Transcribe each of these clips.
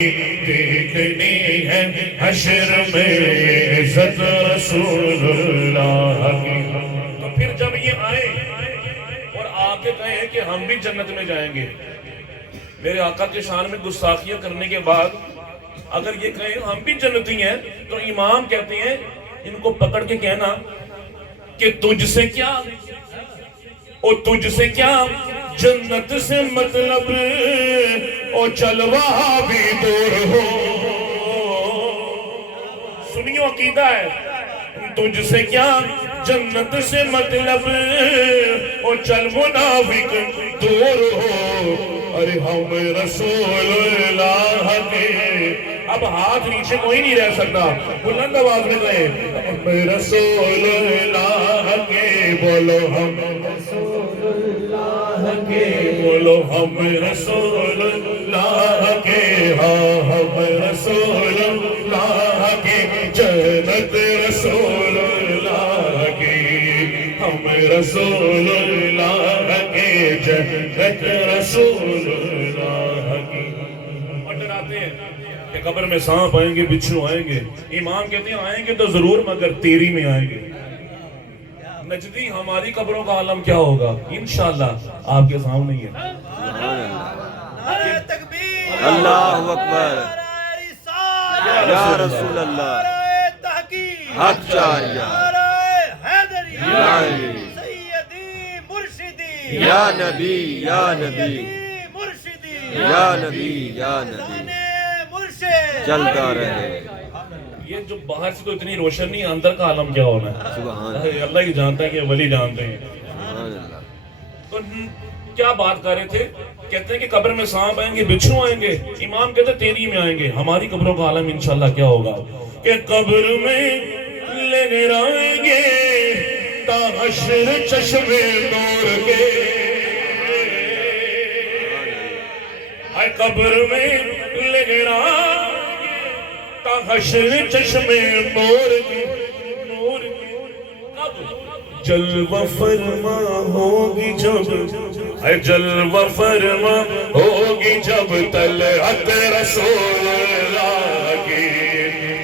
دیکھنی ہے حشر میں عزت رسول اللہ کی۔ تو پھر جب یہ آئے اور آ کے کہیں کہ ہم بھی جنت میں جائیں گے، میرے آقا کے شان میں گستاخیاں کرنے کے بعد اگر یہ کہیں ہم بھی جنتی ہیں، تو امام کہتے ہیں ان کو پکڑ کے کہنا کہ تجھ سے کیا او تجھ سے کیا جنت سے مطلب او چل وہاں بھی دور ہو۔ سنیو عقیدہ ہے، تجھ سے کیا جنت سے مطلب او چل منافق دور ہو۔ ارے ہم رسول اللہ کے، اب ہاتھ نیچے کوئی نہیں رہ سکتا، بلند آواز میں کہیں ہم رسول اللہ کے، بولو ہم رسول اللہ کے، بولو ہم رسول اللہ کے، ہاں ہم رسول اللہ کے، جنت رسول اللہ کی، ہم رسول اللہ کے، جنت رسول اللہ کی۔ اور ڈراتے ہیں کہ قبر میں سانپ آئیں گے، بچھو آئیں گے۔ امام کہتے ہیں آئیں گے تو ضرور مگر تیری میں آئیں گے۔ نجدی ہماری قبروں کا عالم کیا ہوگا انشاءاللہ آپ کے سامنے ہی ہے۔ اللہ اکبر، یا رسول اللہ، حق چاہیے، سیدی مرشدی، یا نبی یا نبی یا نبی یا نبی، چلتا رہے۔ یہ جو باہر سے تو اتنی روشن نہیں، اندر کا عالم کیا ہونا ہے سبحان اللہ ہی جانتا ہے کہ ولی جانتے ہیں۔ سبحان اللہ۔ تو کیا بات کر رہے تھے؟ کہتے ہیں کہ قبر میں سانپ آئیں گے، بچھو آئیں گے۔ امام کہتے ہیں تیری میں آئیں گے۔ ہماری قبروں کا عالم انشاءاللہ کیا ہوگا کہ قبر میں لے آئیں گے تا حشر چشمے نور کے، اے قبر میں لے آئیں گے تا حشر چشمے نور کے، نور کے کب جلوہ فرما ہوگی جب، اے جلوہ فرما ہوگی جب طلعت رسول اللہ کی،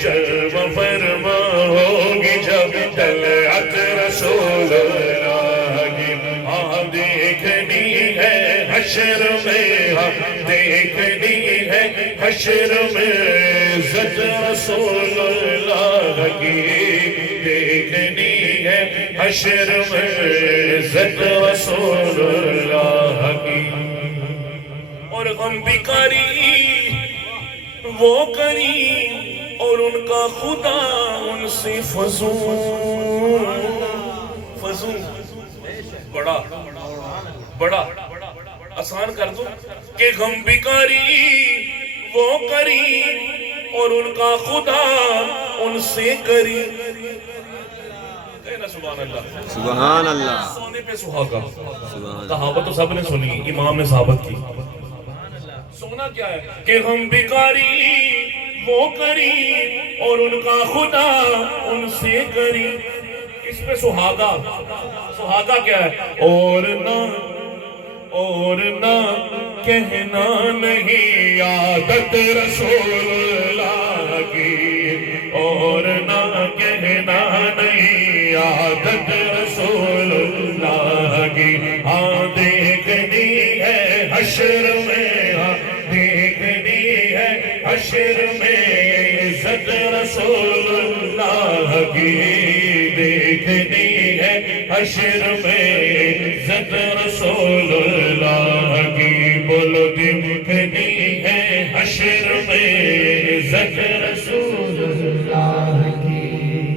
جلوہ فرما ہوگی جب طلعت رسول اللہ کی۔ ہاں دیکھنی ہے حشر میں، ہاں دیکھنی ہے حشر میں عزت رسول اللہ کی، دیکھنی ہے حشر میں عزت رسول اللہ کی۔ اور غم بھی کری وہ کری اور ان کا خدا ان سے فضول، فضول بڑا بڑا آسان کر دو کہ غم بھی کری وہ کری اور ان کا خدا ان سے کری۔ کہنا سبحان اللہ، سبحان اللہ، سونے پہ سہاگا، سبحان کہاوت تو سب نے سنی، امام نے ثابت کی۔ سونا کیا ہے کہ ہم بیکاری وہ کری اور ان کا خدا ان سے کری۔ اس پہ سہاگا، سہاگا کیا ہے؟ اور نہ کہنا نہیں عادت رسول اللہ کی، اور نہ کہنا نہیں عادت رسول اللہ کی۔ ہاں دیکھنی ہے حشر میں، ہاں دیکھنی ہے حشر میں عزت رسول اللہ کی، دیکھنی ہے حشر میں عزت رسول اللہ کی۔ بولو دیکھنی ہے حشر میں عزت رسول اللہ کی۔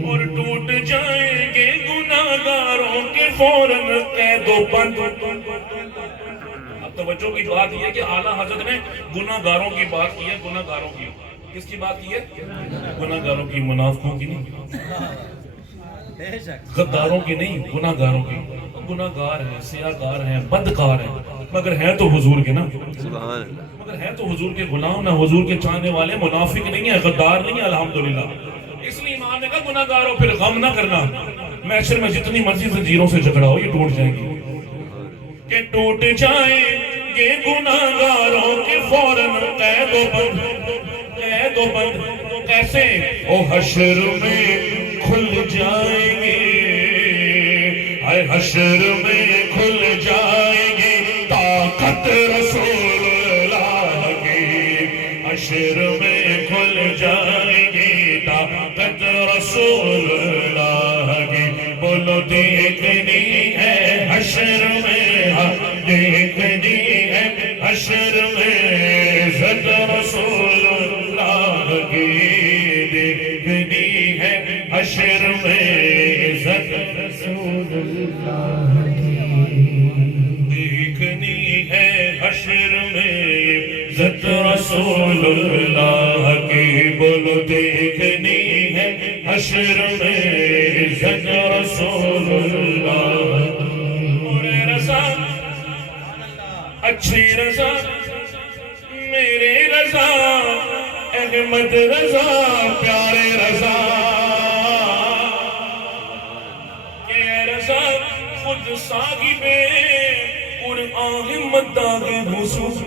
اور ٹوٹ جائیں گے گناہگاروں کے فوراً قید و بند۔ اب توجہ کی بات یہ ہے کہ اعلیٰ حضرت نے گناہگاروں کی بات کی ہے، گناہگاروں کی۔ کس کی بات کی ہے؟ گناہگاروں کی، منافقوں کی نہیں، غداروں کی نہیں، گناہگاروں کی۔ گناہگار ہیں، سیاہگار ہیں، بدکار ہیں، مگر ہیں تو حضور کے نا، سبحان اللہ، مگر ہیں تو حضور کے غلام نہ، حضور کے چاہنے والے، منافق نہیں ہیں، غدار نہیں ہیں الحمدللہ۔ اس لیے امام نے کہا گناہگاروں پھر غم نہ کرنا، محشر میں جتنی مرضی زنجیروں سے جھگڑا ہو یہ ٹوٹ جائیں گی، کہ ٹوٹ جائیں گے گناہگاروں کے فوراً قید و بند۔ تو بند کیسے او حشر میں کھل جائیں گے حشر میں کھل جائیں گے طاقت رسول اللہ کی حشر میں کھل جائیں گے طاقت رسول اللہ کی بولو دیکھنی ہے حشر میں دیکھنی ہے حشر میں عزت رسول اللہ کی دیکھنی ہے حشر میں عزت رسول اللہ کی دیکھنی ہے حشر میں عزت رسول اللہ کی بولو دیکھنی ہے حشر میں عزت رسول اللہ اور رضا اچھی رضا میرے رضا احمد رضا پیارے رضا کہ رضا خود صاحب قرآن مداغ حضور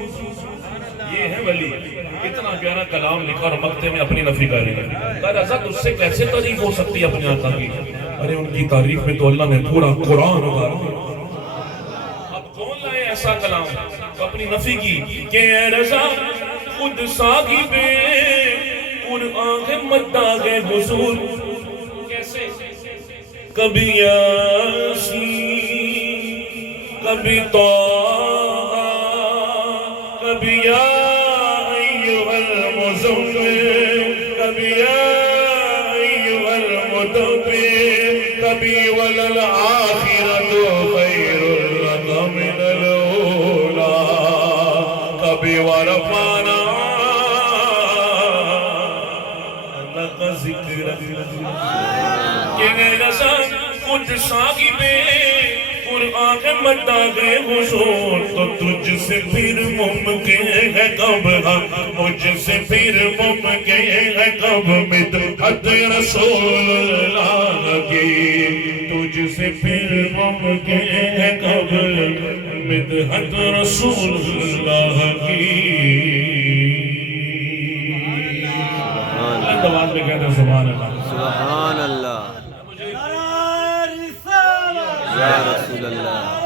یہ ہے ولی اتنا پیارا کلام لکھا اور مکتے میں اپنی نفی کر رہی ہے رضا تجھ سے کیسے تعریف ہو سکتی ہے اپنے آقا کی ارے ان کی تعریف میں تو اللہ نے پورا قرآن اتار دیا اب کون لائے ایسا کلام اپنی نفی کی کہ اے رضا خود صاحب قرآن مداغ حضور کیسے کبھی یاسین کبھی طٰہٰ کبھی یا ایھا المزمل کبھی یا ایھا المدبر کبھی وللآخرۃ خیر لک من الاولیٰ کبھی ورفعنا لک ذکرک کہ رضا خود صاحب قرآن مداغ حضور تو تجھ سے پھر ممکن ہے کب مجھ سے پھر ممکن ہے کب مدحت رسول اللہ کی تجھ سے پھر ممکن ہے کب مدحت رسول اللہ کی اندواز میں کہتے ہیں سبحان اللہ سبحان اللہ یا رسول اللہ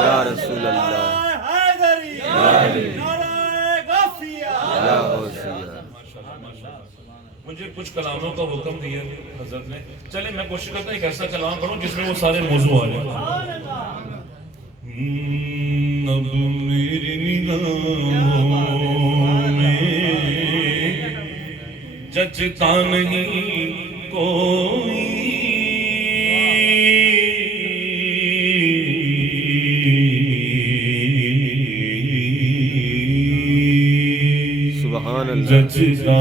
یا رسول اللہ یا غوثیہ مجھے کچھ کلاموں کا حکم دیا حضرت نے چلے میں کوشش کرتا ہوں ایک ایسا کلام پڑھوں جس میں وہ سارے موضوع آ جائیں اب میری نگاہوں میں جچتا نہیں کوئی سبحان اللہ جچتا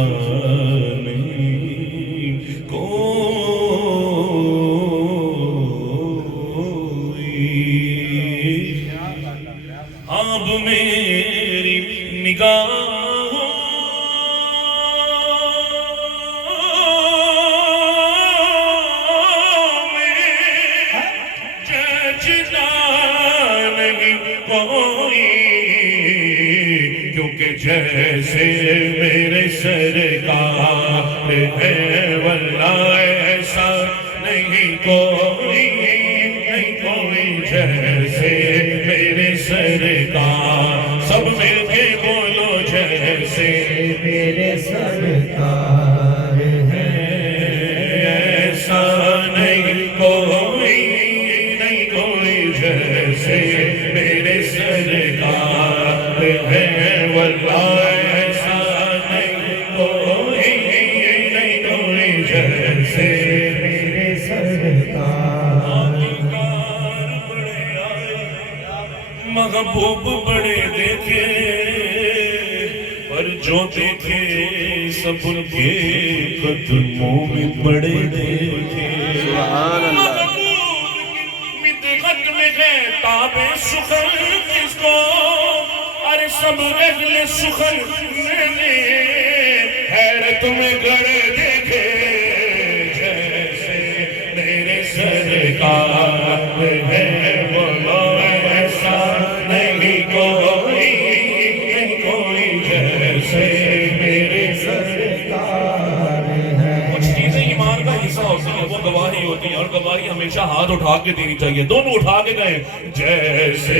نہیں کوئی اب میری نگاہوں میں جچتا نہیں کوئی کیونکہ جیسے میرے سرکار ہے واللہ ایسا نہیں کوئی جیسے میرے سرکار سب مل کے بولو جیسے میرے سرکار ہے ایسا نہیں کوئی جیسے میرے سرکار ہے واللہ ایسا نہیں کوئی جیسے میرے سرکار بڑے آئے محبوب بڑے دیکھے پر جو دیکھے سب ان کے قدموں میں بڑے دیکھے سبحان اللہ مدحت میں ہے تاب سخن کس کو ارے سب اہل سخن میں نے حیرت میں گڑے دیکھے جیسے میرے سرکار ہے واللہ ایسا نہیں کوئی جیسے ہوتی ہے اور گواہی ہمیشہ ہاتھ اٹھا کے دینی چاہیے. دونوں اٹھا کے گئے. جیسے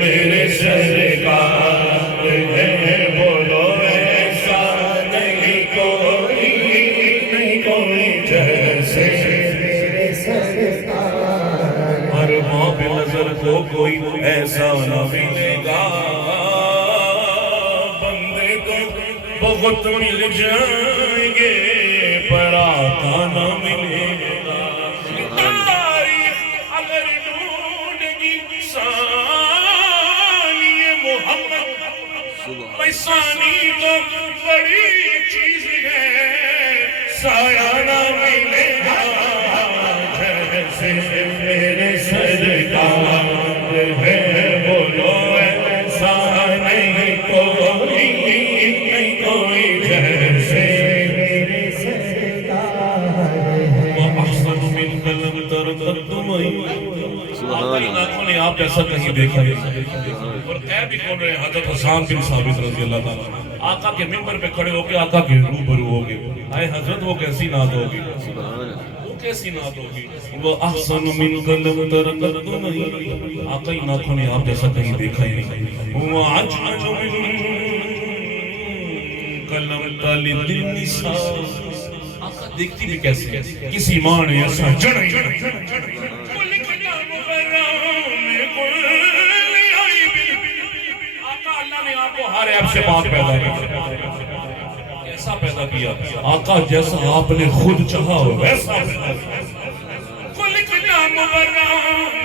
میرے سرکار ہے بولو ایسا نہیں کوئی, نہیں کوئی جیسے میرے سرکار. ہر ماں پہ نظر کو کوئی ایسا نہ ملے گا. بندے کو بہت مل جائیں گے پر آقا نہ ملے گا. تاریخ اگر ڈھونڈ گی ثانی محمد, ثانی تو بڑی چیز ہے, سایہ نہ ملے گا. جیسے میرے سرکار ہے بولو ایسا نہیں کوئی, نہیں کوئی جیسے میرے سرکار ہے. وَأَحْسَنُ مِنْكَ لَمْ تَرْتَدُّ مَعِي. آنکھوں نے آپ جیسا کہیں دیکھا نہیں. اور کہہ بھی کون رہے حضرت حسان بن ثابت رضی اللہ تعالیٰ آقا کے ممبر پہ کھڑے ہو کے آقا کے روبرو ہو گئے. آئے حضرت وہ کیسی نعت ہوگی, وہ کیسی نعت ہوگی. وَأَحْسَنُ مِنْكَ لَمْ تَرْتَدُّ مَعِي. آقا ان آنکھوں نے آپ جیسا کہیں دیکھا ہی نہیں. وَأَجْعَلُ مِنْكَ لَمْ تَلِدِ النِّسَاءُ. آقا دیکھتی بھی کیسے, کسی ماں نے ایسا جڑ ہر عیب سے پاک پیدا کیا. کیسا پیدا کیا آقا, جیسا آپ نے خود چاہا ہو ویسا پیدا کیا. خلقنا مبرأ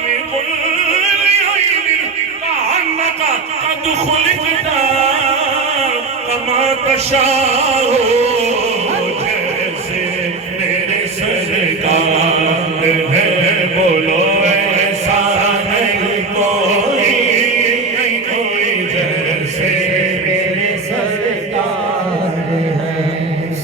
من كل عیب کأنک قد خلقتا کما تشاء. جیسے میرے سرکار ہے بولو ایسا نہیں کوئی, نہیں کوئی جیسے میرے سرکار ہے.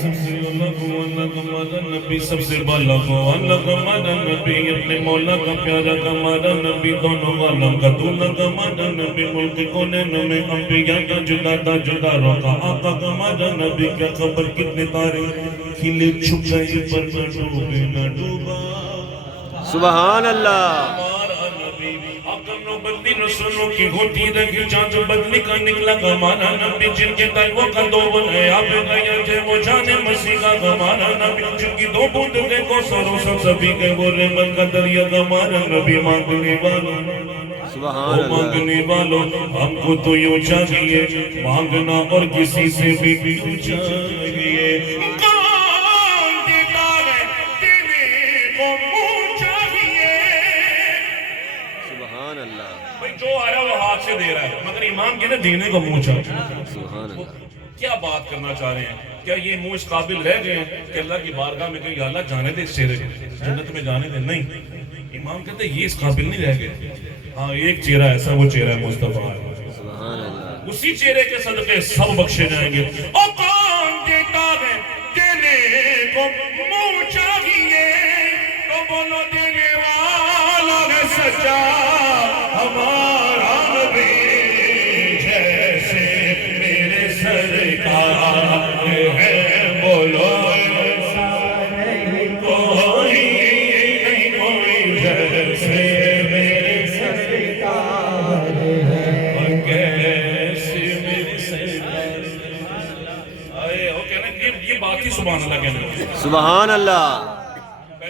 سب سے الگ ہمارا نبی, سب سے بالا الگ ہمارا نبی, اپنے مولا کا پیارا ہمارا نبی, دونوں عالم کا دولت ہمارا نبی, ملک کونے میں انبیاء کا جدا تھا جدا روکا آقا ہمارا نبی. کیا خبر کتنے تارے کھلے چھپ گئے پر نہ ڈوبے نہ ڈوبا. سبحان اللہ. بدلی رسولوں کی ہوتی رہی چاند بدلی کا نکلا ہمارا نبی, جن کے طیبوں کا دو بنے آپ گیا تھے وہ جانے مسیح کا ہمارا نبی, جن کی دو بوندے کو سروں سب سبھی کے وہ رحمت کا دریا ہمارا نبی. مانگنے والوں سبحان اللہ. مانگنے والوں ہم کو تو یوں چاہیے مانگنا اور کسی سے بھی یوں چاہیے. کون دیتا ہے دینے کو منہ چاہیے. سبحان اللہ. بھئی جو آ رہا ہے وہ ہاتھ سے دے رہا ہے مگر امام کہتے ہیں دینے کو منہ چاہیے. سبحان اللہ. کیا بات کرنا چاہ رہے ہیں, کیا یہ منہ اس قابل رہ گئے ہیں کہ اللہ کی بارگاہ میں کہیں یا اللہ جانے دے اس چہرے کو, جنت میں جانے دے. نہیں, امام کہتے ہیں یہ اس قابل نہیں رہ گئے. ہاں ایک چہرہ ایسا, وہ چہرہ ہے مصطفیٰ. سبحان اللہ. اسی چہرے کے صدقے سب بخشے جائیں گے. او کون دیتا ہے دینے کو منہ چاہیے, تو بولو دینے والا ہے سچا ہمارا نبی. جیسے میرے سرکار ہے بولو ایسا نہیں کوئی, نہیں کوئی جیسے میرے سرکار ہے. اور کیسے میرے سرکار آئے ہو کہنا یہ بات ہی سبحان اللہ کہنا. سبحان اللہ.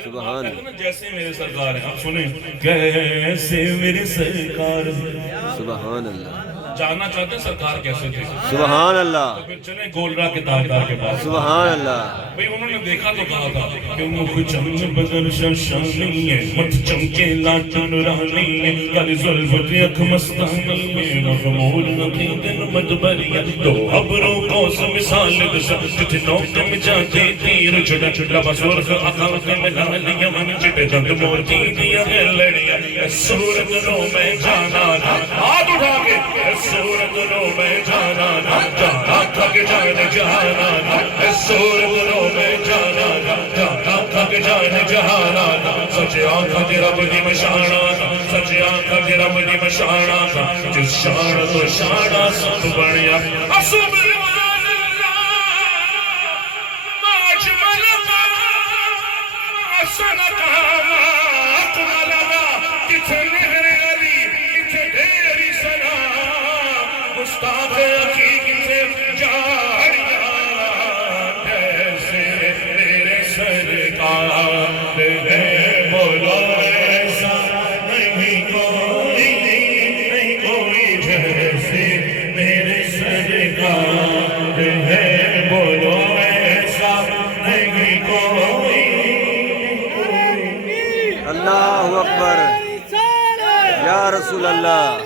سبحان اللہ. جیسے میرے سرکار ہیں. آپ سنیں کیسے میرے سرکار ہیں. سبحان اللہ. جاننا چاہتے ہیں سرکار کیسے تھے. سبحان اللہ. پھر چلیں گولرا کے تاجدار کے پاس. سبحان اللہ. بھئی انہوں نے دیکھا تو کہا تھا کہ مخ چم بدر ششانی ہے, مت چمکے لاٹن رہنی ہے, کل ظلفت یک مستانی ہے, مخمول نقیدن مدبری تو عبروں کو مثال دسا جتھ نوک میں جاتے تیر چھڑا چھڑا بسورخ اقاق میں لالی من چٹے جنگ موتی دیا ہے لڑیا. سورت نو میں جانا نا, ہاتھ اٹھا کے سورت نو میں جانا نا, جانا تھک جانے جہانا نا, سورت نو میں جانا نا, جانا تھک جانے جہانا نا. سچ آنکھا دی رب دی مشانا نا, سچ آنکھا دی رب دی مشانا نا, جس شان تو شانا سب بڑھیا. سبحان اللہ ما اجمل ما سنکات نہ لگا کچھ مہر علی کچھ دیری سنا گستاخ حقیق سے جاڑیاں جیسے میرے سرکار ہے بولو ایسا نہیں کوئی نہیں کوئی جیسے میرے سرکار ہے بولو ایسا نہیں کوئی اللہ اکبر یا رسول اللہ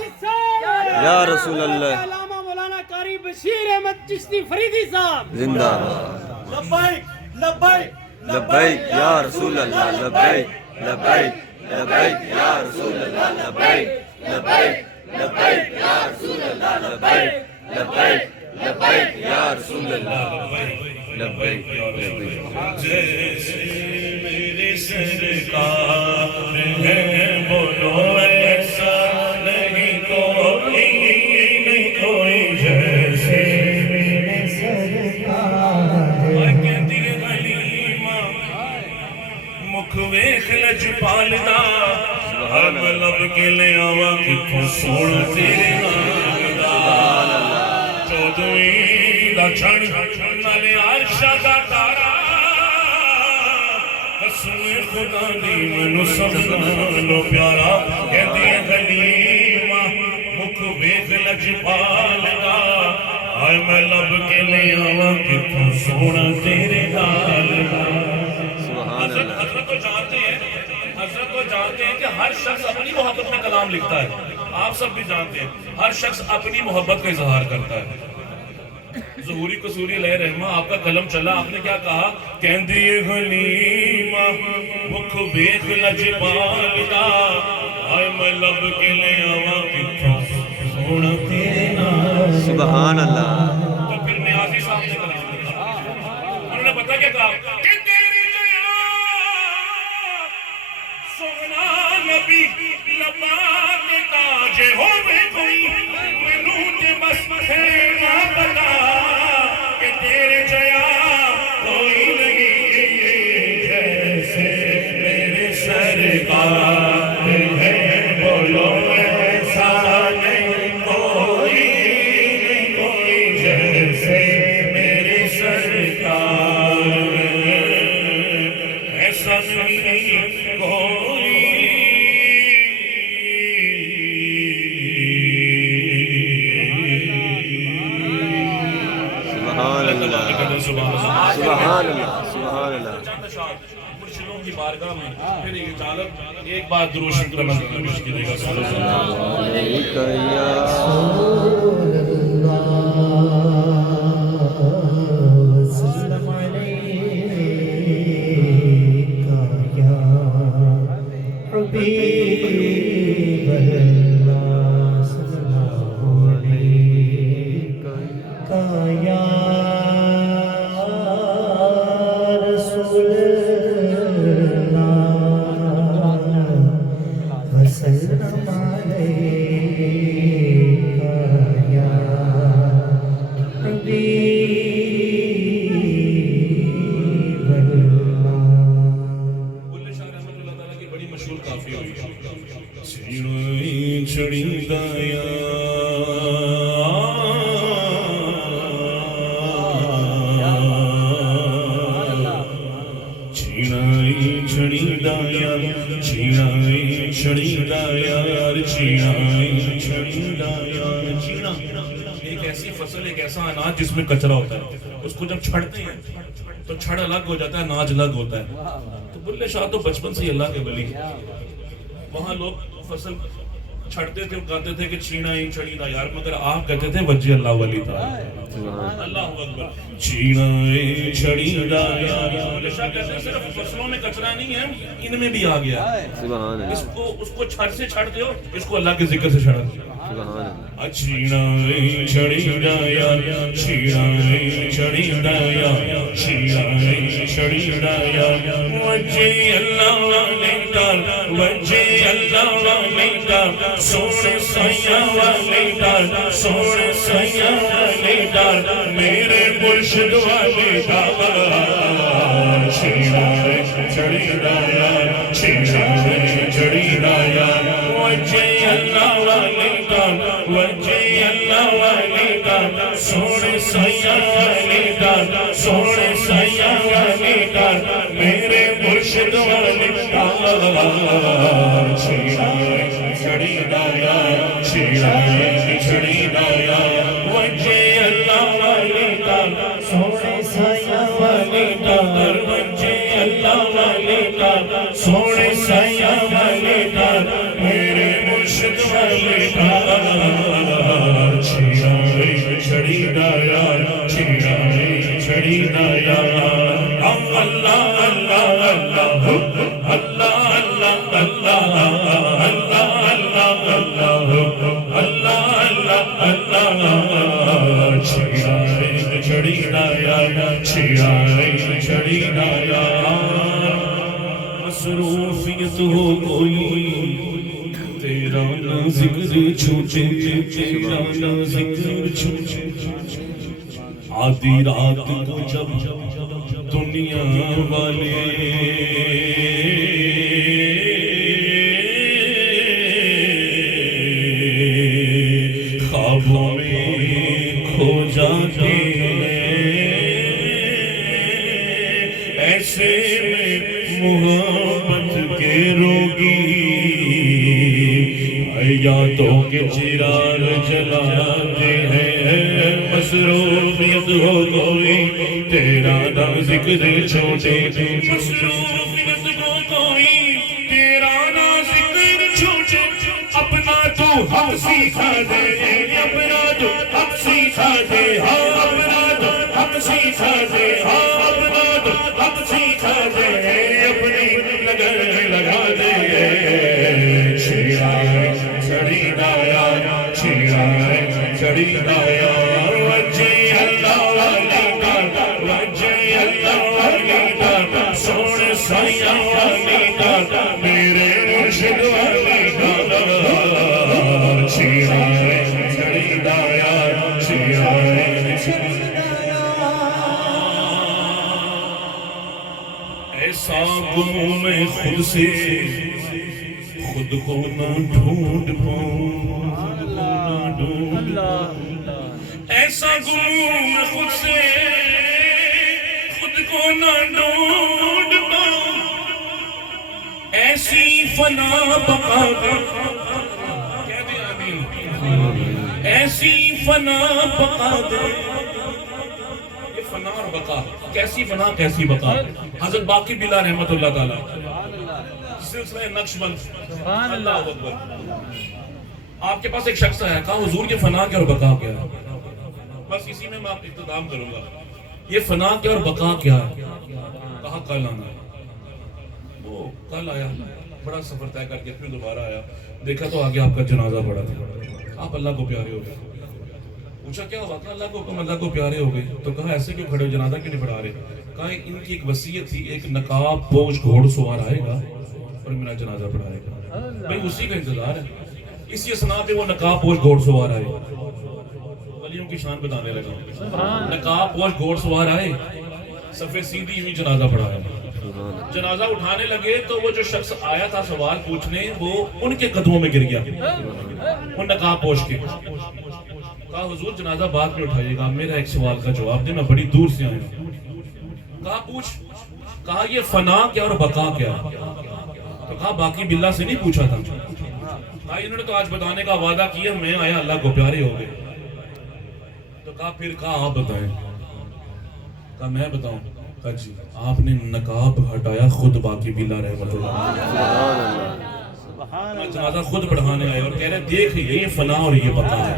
یا رسول اللہ علامہ مولانا قاری بشیر احمد چشتی فریدی صاحب زندہ لبیک لبیک لبیک یا رسول اللہ لبیک لبیک لبیک یا رسول اللہ لبیک لبیک لبیک یا رسول اللہ لبیک لبیک لبیک یا رسول اللہ لبیک لبیک جیسے میرے سرکار ہے بولو ایسا نہیں کوئی نہیں کوئی جیسے میرے سرکار کہتی ہے حلیمہ مکھ ویکھ لج پالنا ہم لب کے لے آوا کتوں سونا تیرے نام دا چودویں دا چھڑ نالے عرشہ دا تارا قسم خدا دی منو سب نالو پیارا کہتی ہے حلیمہ مکھ ویکھ لج پالنا آئے میں لب کے لے آوا کتوں سونا تیرے نام دا حضرت تو جانتے ہیں کہ ہر شخص اپنی محبت میں کلام لکھتا ہے آپ سب بھی جانتے ہیں ہر شخص اپنی محبت کا اظہار کرتا ہے ظہوری قصوری علیہ رحمہ آپ کا قلم چلا آپ نے کیا کہا کہندی حلیمہ مکھ ویکھ لج پالدا آئے میں لب کے لے آواں کتھوں سونا تیرے نال سبحان اللہ تو پھر نیازی صاحب نے کلام لکھا انہوں نے پتہ کیا کہا کہ تیری جیا سونا نبی لبان تاج ہوئے کوئی منوں تے بس ہے نہ پتا کہ تیرے جیا کوئی نہیں جیسے میرے سرکار ہے بولو ایسا نہیں کوئی نہیں کوئی جیسے میرے سرکار ایسا نہیں کوئی سبحان اللہ سبحان اللہ سبحان اللہ مرشدوں کی بارگاہ میں پھر یہ اجازت ایک بات درود شکر رمضان پیش کیجیے گا صلی اللہ علیکہ یا وسلم علیکہ یا حبیب اللہ صلی اللہ علیکہ یا رسول اللہ وسلم علیکہ یا حبیب اللہ بلے شاہ رحمت اللہ تعالیٰ کی بڑی مشہور کافی ہوئی سیڑھیں چھڑی دایا چھڑیں چھڑی دایا چھڑیں چھڑی دایا چھڑیں چھڑی دایا چھڑا ایک ایسی فصل ایک ایسا اناج جس میں کچرا ہوتا ہے اس کو جب چھڑتے ہیں تو چھڑ الگ ہو جاتا ہے اناج الگ ہوتا ہے تو بلے شاہ تو بچپن سے ہی اللہ کے ولی وہاں لوگ فصل چھڑتے تھے کہتے تھے کہ چھینا ہی چھڑی دا یار مگر آپ کہتے تھے وجہ اللہ ولی تھا اللہ اکبر چھینا ہی چھڑی دا یار بلے شاہ کہتے ہیں صرف فصلوں میں کچرا نہیں ہے ان میں بھی آ گیا سبحان اللہ اس کو چھڑ سے چھڑتے ہو اس کو اللہ کے ذکر سے چھڑا سبحان اللہ چھینا ہی چھڑی دا یار چھینا ہی چھڑی دا یار چھینا ہی چھڑی دا یار وجہ اللہ والے دار وجہ اللہ والے دار سونے سیاں والے دار سونے سیاں والے دار میرے مرشد والے دار چھینا ہی چھڑی ڈایا چھڑی چھڑی ڈایا وجہ اللہ والے کا وجہ اللہ والے کا سونے سیاں والے کا سونے سیاں والے کا میرے مرشد والے کا چھڑی ڈایا چھڑی ڈایا وجہ اللہ والے کا سونے سیاں والے کا وجہ اللہ والے کا سونے سیاں والے کا میرے مرشد والے کا چھڑی ڈایا چھڑی ڈایا اللہ اللہ اللہ اللہ اللہ اللہ اللہ اللہ چھڑی ڈایا چھڑی ڈایا مصروفیت ہو کوئی تیرا نہ ذکر چھوٹے تیرا نہ ذکر چھوٹے آدھی رات کو جب دنیا والے خوابوں میں کھو جاتے ایسے میں محبت کے روگی یادوں کے چراغ جلاتے ہیں مصروفیت ہو کوئی تیرا نہ ذکر چھوٹے مصروفیت ہو کوئی تیرا نہ ذکر چھوٹے اپنا تو حق سکھا دے اپنا تو حق سکھا دے اپنا تو حق سکھا دے اپنا تو حق سکھا دے اپنی لگن لگا دے چھڑی ڈایا چھڑی ڈایا وجہ اللہ والے کا وجہ اللہ والے کا سونے سیاں والے کا میرے مرشد والے کا چھڑی ڈایا ایسا گم میں خود سے خود کو نہ ڈھونڈ پاؤں ایسا گم خود سے خود کو نہ ڈھونڈ پاؤں ایسی فنا بقا کہہ دیں آمین ایسی فنا بقا دے یہ فنا اور بقا کیسی فنا کیسی بقا حضرت باقی بلا رحمت اللہ تعالی سلسلہ نقش بند اللہ اکبر آپ کے پاس ایک شخص آیا کہا حضور یہ فنا کیا اور بقا کیا ہے بس اسی میں آپ اختتام کروں گا یہ فنا کیا اور بقا کیا ہے کہا کل آنا وہ کل آیا بڑا سفر طے کر کے پھر دوبارہ آیا دیکھا تو آگے آپ کا جنازہ پڑا تھا آپ اللہ کو پیارے ہو گئے پوچھا کیا ہوا کہ اللہ کو حکم اللہ کو پیارے ہو گئے تو کہا ایسے کیوں کھڑے ہو جنازہ کیوں نہیں پڑھا رہے کہا ان کی ایک وصیت تھی ایک نقاب پوش گھوڑ سوار آئے گا اور میرا جنازہ پڑھائے گا بھئی اسی کا انتظار ہے اسی اسنا پہ وہ نقاب پوش گھوڑ سوار آئے ولیوں کی شان بتانے لگا نقاب پوش گھوڑ سوار آئے صفے سیدھی ہوئی جنازہ پڑھایا جنازہ اٹھانے لگے تو وہ جو شخص آیا تھا سوال پوچھنے وہ ان کے قدموں میں گر گیا ان نقاب پوش کے کہا حضور جنازہ بعد میں اٹھائیے گا میرا ایک سوال کا جواب دے میں بڑی دور سے آیا کہا پوچھ کہا یہ فنا کیا اور بقا کیا تو کہا باقی باللہ سے نہیں پوچھا تھا کہا انہوں نے تو آج بتانے کا وعدہ کیا میں آیا اللہ کو پیارے ہو گئے تو کہا پھر کہا آپ بتائیں کہا میں بتاؤں کہا جی آپ نے نقاب ہٹایا خود باقی باللہ رحمت اللہ جنازہ خود پڑھانے آئے اور کہہ رہے دیکھ یہ فنا اور یہ بقا ہے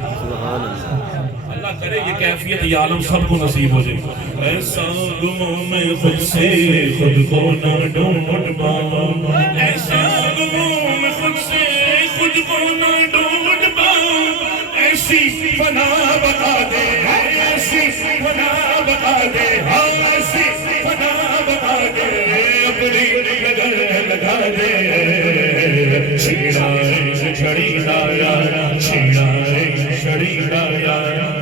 اللہ کرے یہ کیفیت یہ عالم سب کو نصیب ہو جائے ایسا گموں میں خود سے خود کو نہ ڈھونڈ پاؤں ایسا گموں میں خود سے خود کو نہ ڈھونڈ پاؤں ایسی فنا بقا دے ایسی فنا بقا دے ایسی فنا بقا دے اپنی لگن لگا دے چھڑی ڈایا چھڑی ڈایا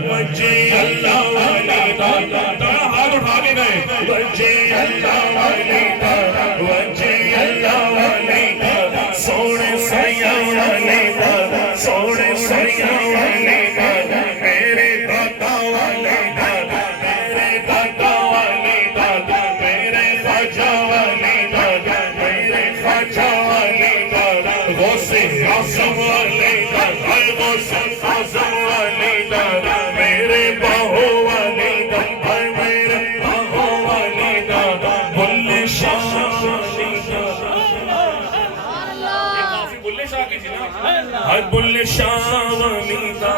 وجہ اللہ والا ہاتھ اٹھا کے گئے وجہ اللہ والی دا وجہ اللہ والی دا سونے سیاں والی دا سونے سیاں والی دا میرے دادا والی دا میرے دادا والی دا میرے خواجہ والی دا میرے خواجہ والی دا غوث اعظم والی دا غوث اعظم والی دا میرے باہو والی دا میرے باہو والی دا بلے شاہ والی دا بلے شاہ کی تھی نا بلے شاہ والی دا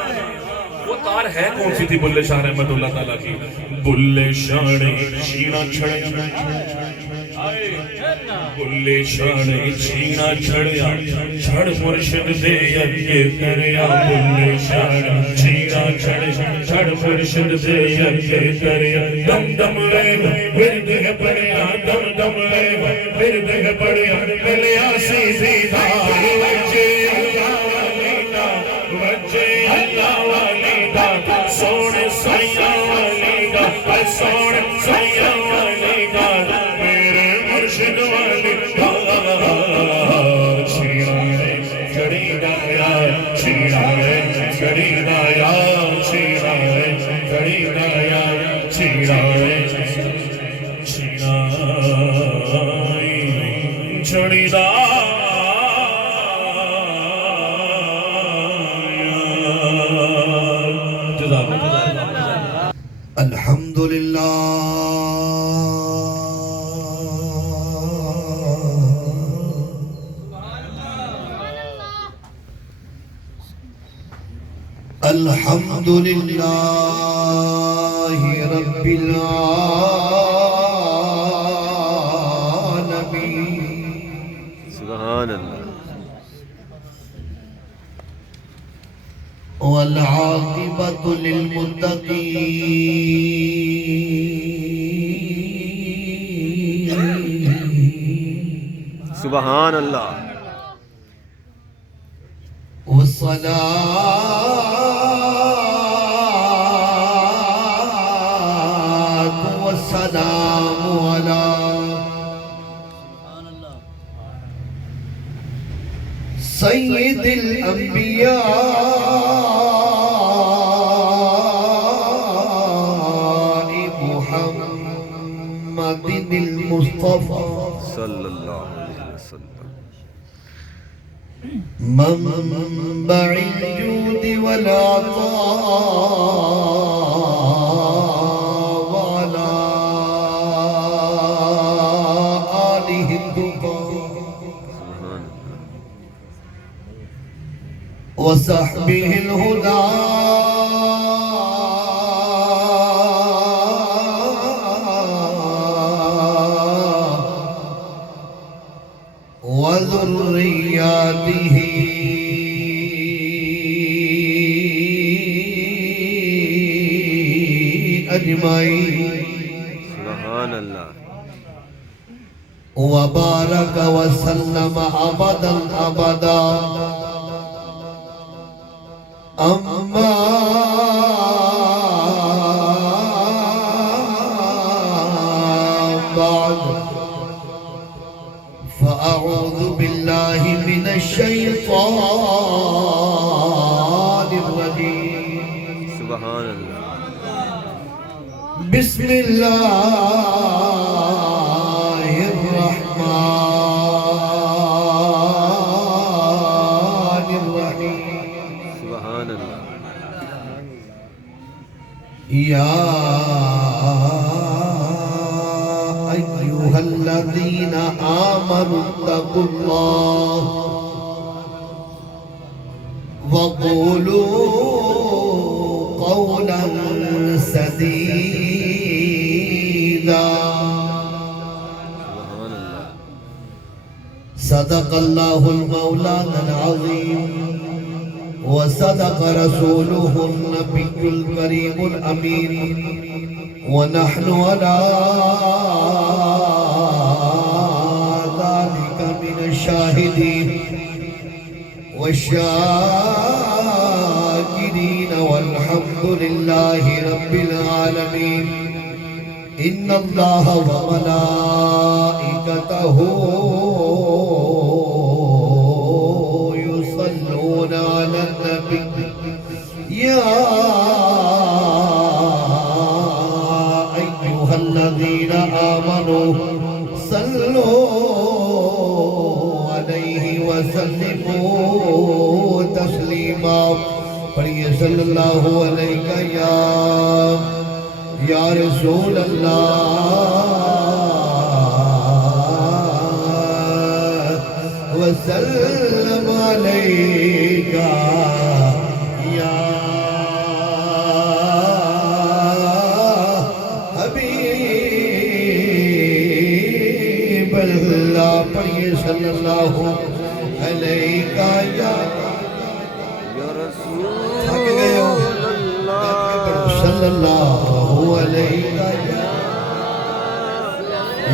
وہ تار ہے کون سی تھی بلے شاہ رحمت اللہ تعالیٰ کی بلے شاہ نے چھینا چھڑیا بلے شاہ نے چھینا چھڑیا چھڑ مرشد دے یکے کریا بلے شاہ نے چھینا چھڑیا چھڑ مرشد دے یکے کریا دم دم رہے ورد ہے پڑیا دم دم رہے ورد ہے پڑیا ملیا سی دار وجہ اللہ والی دا وجہ اللہ والی دا سونے سیاں والی دا سونے سیاں والی دا میرے مرشد والی دا چھیڑے چڑی گایا چھیڑے چڑی گایا چھیڑے چڑی گایا چھیڑے چھیڑائی چڑی دا الحمد للہ الحمد للہ رب العالمین سبحان اللہ والعاقبۃ للمتقین سبحان اللہ والصلاة والسلام على سید الانبیاء محمد المصطفى صلی اللہ علیہ وسلم منبع الجود والعطاء وعلى آله التقى وصحبه الهدى وذرياته أجمعين سبحان اللہ وبارك وسلم أبدا أبدا أما بعد فأعوذ بالله من الشيطان الرجيم سبحان اللہ بسم الله الرحمن الرحيم سبحان اللہ يا أيها الذين آمنوا اتقوا الله وقولوا قولا سديدا سبحان اللہ صدق الله المولانا العظيم وصدق رسوله النبي الكريم الأمين ونحن على ذلك من الشاهدين والشاكرين والحمد لله رب العالمين ان اللہ وملائکتہ یصلون علی النبی یا ایہا الذین آمنوا صلوا علیہ وسلموا تسلیما پڑھئے صلی اللہ علیہ یا رسول اللہ وسلم علیہ یا حبیب اللہ پڑھئے صلی اللہ علیہ یا تھک گئے ہو صلی اللہ علیہ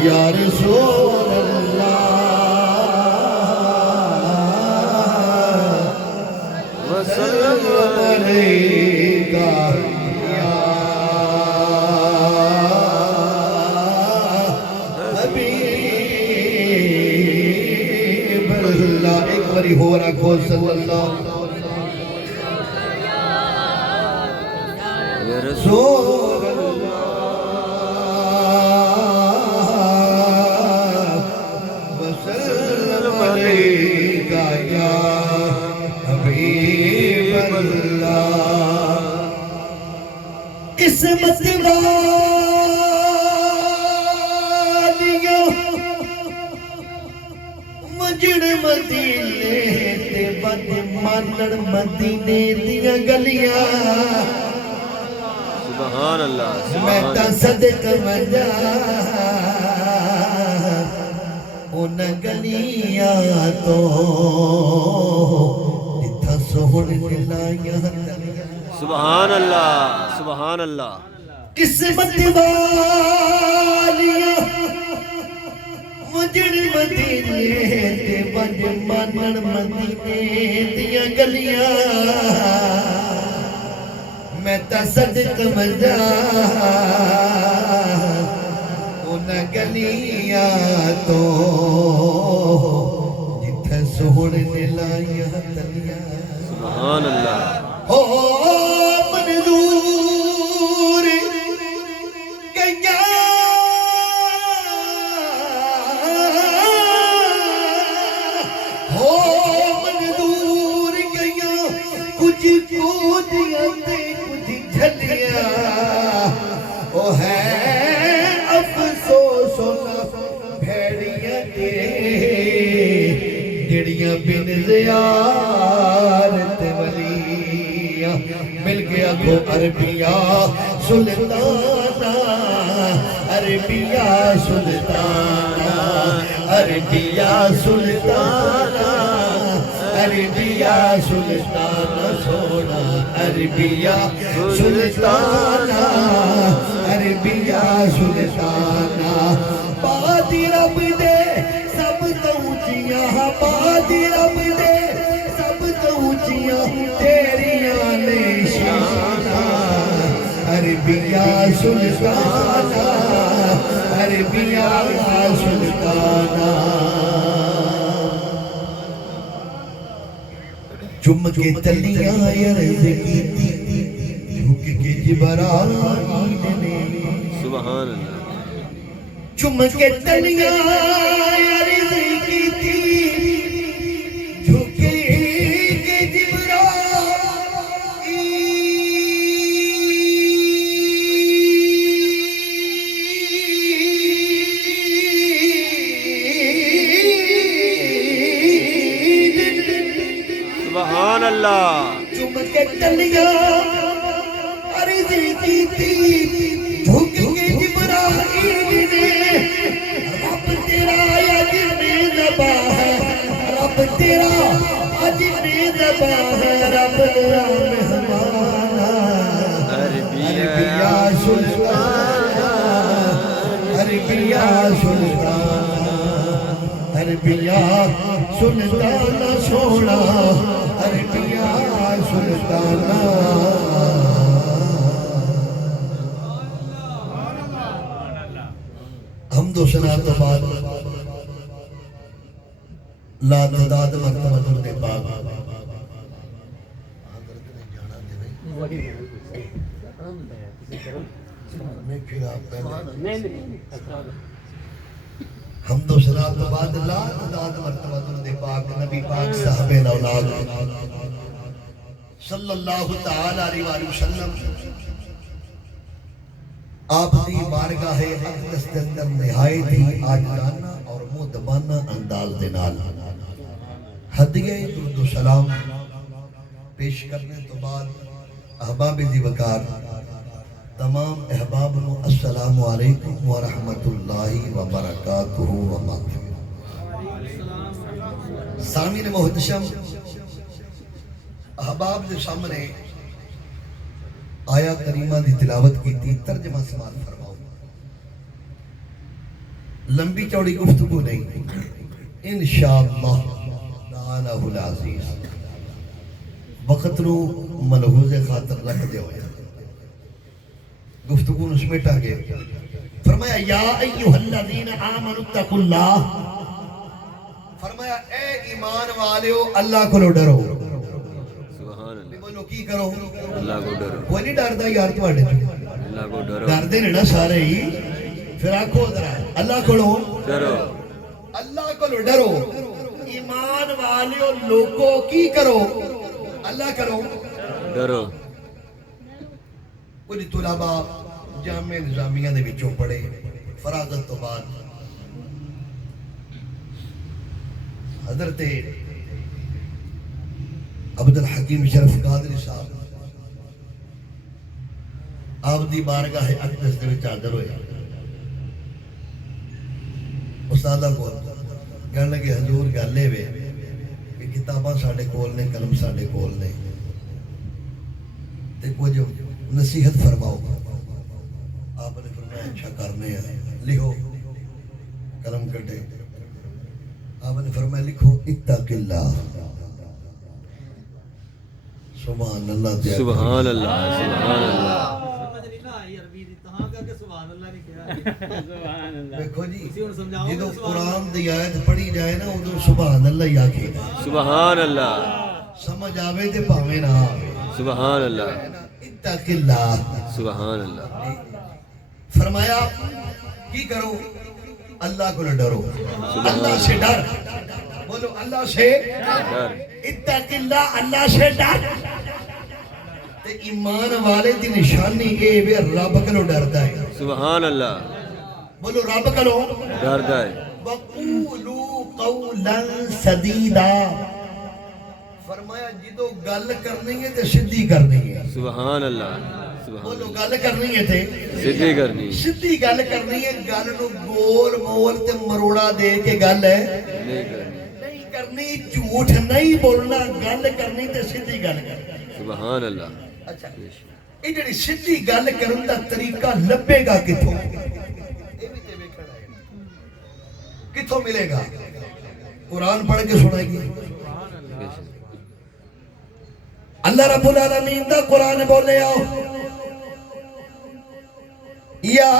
یا رسول اللہ وسلم علیہ یا حبیب اللہ ایک باری ہو رکھو صلی اللہ رسول اللہ وسلم علیہ یا حبیب اللہ قسمت والیاں مجڑ مدینے تے بد مانڑ مدینے دیاں گلیاں سبحان اللہ میں تا صدق مجا ان گلیاں تو جتھا سہن دلائیاں سبحان اللہ سبحان اللہ قسمت والیاں مجڑ مدینے تے بج مانن مدینے دیاں گلیاں میں تا صدق مجا ان گلیاں تو جتھے سہن دلائیاں تلیاں سبحان اللہ ہو منظور گیا ہو منظور گیا کچھ کودیاں تے کچھ جھلیاں وہ ہے افسوس نہ بھیڑیاں کے جڑیاں بن زیارت ولیاں مل گیا کو عربیہ سلطانہ عربیہ سلطانہ عربیہ سلطانہ عربیہ سلطانہ سونا عربیہ سلطانہ عربیہ سلطانہ بادی رب دے سب تو اونچیاں بادی رب دے سب تو اونچیاں تیریاں نشانہ عربیہ سلطانہ عربیہ سلطانہ چم کے تلیاں عرض کی تھی جھک کے جبرائیل نے سبحان اللہ چم کے تلیاں عرض کی تھی جھک کے سبحان اللہ چم کے تلیاں عرض کی تھی جھک کے جبرائیل نے رب تیرا اج میں ذبح ہے رب تیرا اج میں ذبح ہے رب تیرا مہمان عربیہ سلطانہ عربیہ سلطانہ عربیہ سلطانہ سونا عربیہ سلطانہ حمد و ثنا تو بعد لا تعداد مرتبہ درود پاک حمد و ثنا تو بعد لا تعداد مرتبہ درود پاک نبی پاک صاحب اولاد صلی اللہ تعالی علیہ وآلہ وسلم آپ دی بارگاہ اقدس کے اندر نہایت ہی عاجزانہ اور مؤدبانہ انداز دے نال ہدیہ درود و سلام پیش کرنے تو بعد احباب دی وقار تمام احباب نو السلام علیکم ورحمت اللہ وبرکاتہ سامعین محتشم احباب دے سامنے آیا کریمہ دی تلاوت کی تھی ترجمہ سماعت فرماؤ لمبی چوڑی گفتگو نہیں انشاءاللہ تعالی العزیز وقت نو ملحوظ خاطر رکھ دے ہوئے گفتگو نو سمیٹا گئے فرمایا یا ایوہ الذین آمنوا اتقوا اللہ فرمایا اے ایمان والیو اللہ کو ڈرو بولو کی کرو اللہ کو ڈرو کوئی نہیں ڈردا یار تواڈے چوں اللہ کو ڈرو ڈردے نے نا سارے ہی پھر آکھو ذرا اللہ کو ڈرو اللہ کو ڈرو ایمان والیو لوگوں کی کرو اللہ کرو ڈرو کچھ طلباء جامعہ نظامیہ دے وچوں پڑھے فراغت تو بعد حضرت عبد الحکیم شرف قادری صاحب آپ دی بارگاہ اقدس دے وچ حاضر ہوئے استادہ کو کہنے لگے حضور گل اے وے کہ کتاباں ساڈے کول نے قلم ساڈے کول نے تے کچھ نصیحت فرماؤ آپ نے فرمایا اچھا کرنے ہیں لکھو قلم کٹے آپ نے فرمایا لکھو اتق اللہ سبحان اللہ سبحان اللہ سبحان اللہ دیکھو جی جدو قرآن دی آیت پڑھی جائے نا ادو سبحان اللہ ہی آکھے سبحان اللہ سمجھ آوے تے پاویں نہ آوے سبحان اللہ اتق اللہ سبحان اللہ فرمایا کی کرو اللہ کو ڈرو اللہ سے ڈر بولو اللہ سے ڈر اتق اللہ اللہ سے ڈر تے ایمان والے دی نشانی اے وے رب کلو ڈردا ہے سبحان اللہ بولو رب کلو ڈردا ہے وقولوا قولا سدیدا فرمایا جدو گل کرنی ہے تے سیدھی کرنی ہے سبحان اللہ سبحان بولو گل کرنی ہے تے سیدھی کرنی سیدھی گل کرنی ہے گل نو گول مول تے مروڑا دے کے گل ہے نہیں کرنی نہیں کرنی جھوٹ نہیں بولنا گل کرنی تے سیدھی گل کرنی سبحان اللہ اچھا یہ جڑی سیدھی گل کرن دا طریقہ لبے گا کتھوں اے بھی تے ویکھنا ہے کتھوں ملے گا قرآن پڑھ کے سنائے گی اللہ رب العالمین دا قرآن بولے آؤ یا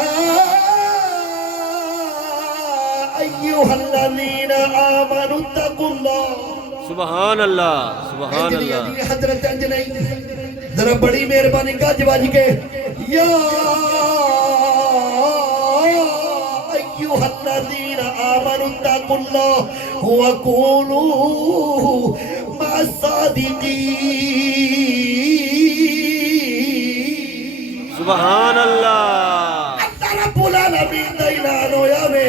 ایوہ الذین آمنوا اتقوا اللہ سبحان اللہ سبحان اللہ حضرت انج نہیں ذرا بڑی مہربانی گج بج کے یا ایوہ الذین آمنوا اتقوا اللہ وقولوا مع الصادقین سبحان اللہ اللہ رب العالمین دا اعلان ہویا وے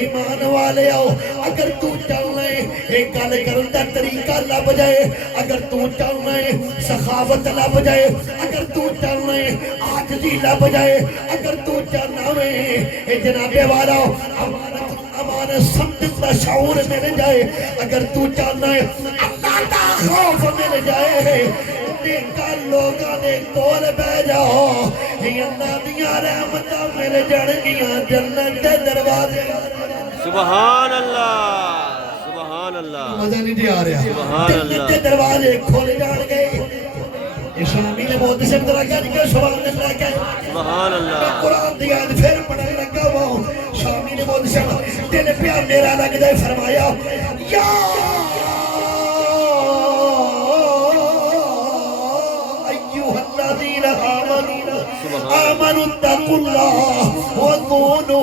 ایمان والے آؤ اگر تو چاہنا ہے ایک گل کرن دا طریقہ لب جائے اگر تو چاہنا ہے سخاوت لب جائے اگر تو چاہنا ہے عاجزی لب جائے اگر تو چاہنا ہے جناب والا امانت سمجھ دا شعور مل جائے اگر تو چاہنا ہے اللہ دا خوف مل جائے نیکا لوگاں دے کول بہ جاؤ اللہ دیاں رحمتاں مل جانگیاں جنت دے دروازے سبحان اللہ سبحان اللہ مزہ نہیں جی آ رہا سبحان اللہ جنت دے دروازے کھول جان گئے اسلامی نے بہت سے طرح کہہ کہ سبحان اللہ کہہ سبحان اللہ قرآن دی آیت پھر پڑھنے لگا وہ شامی خاتون مدشم دل پیا میرا لگ دے فرمایا یا ایوہ الذین آمنوا اتقوا اللہ وکونوا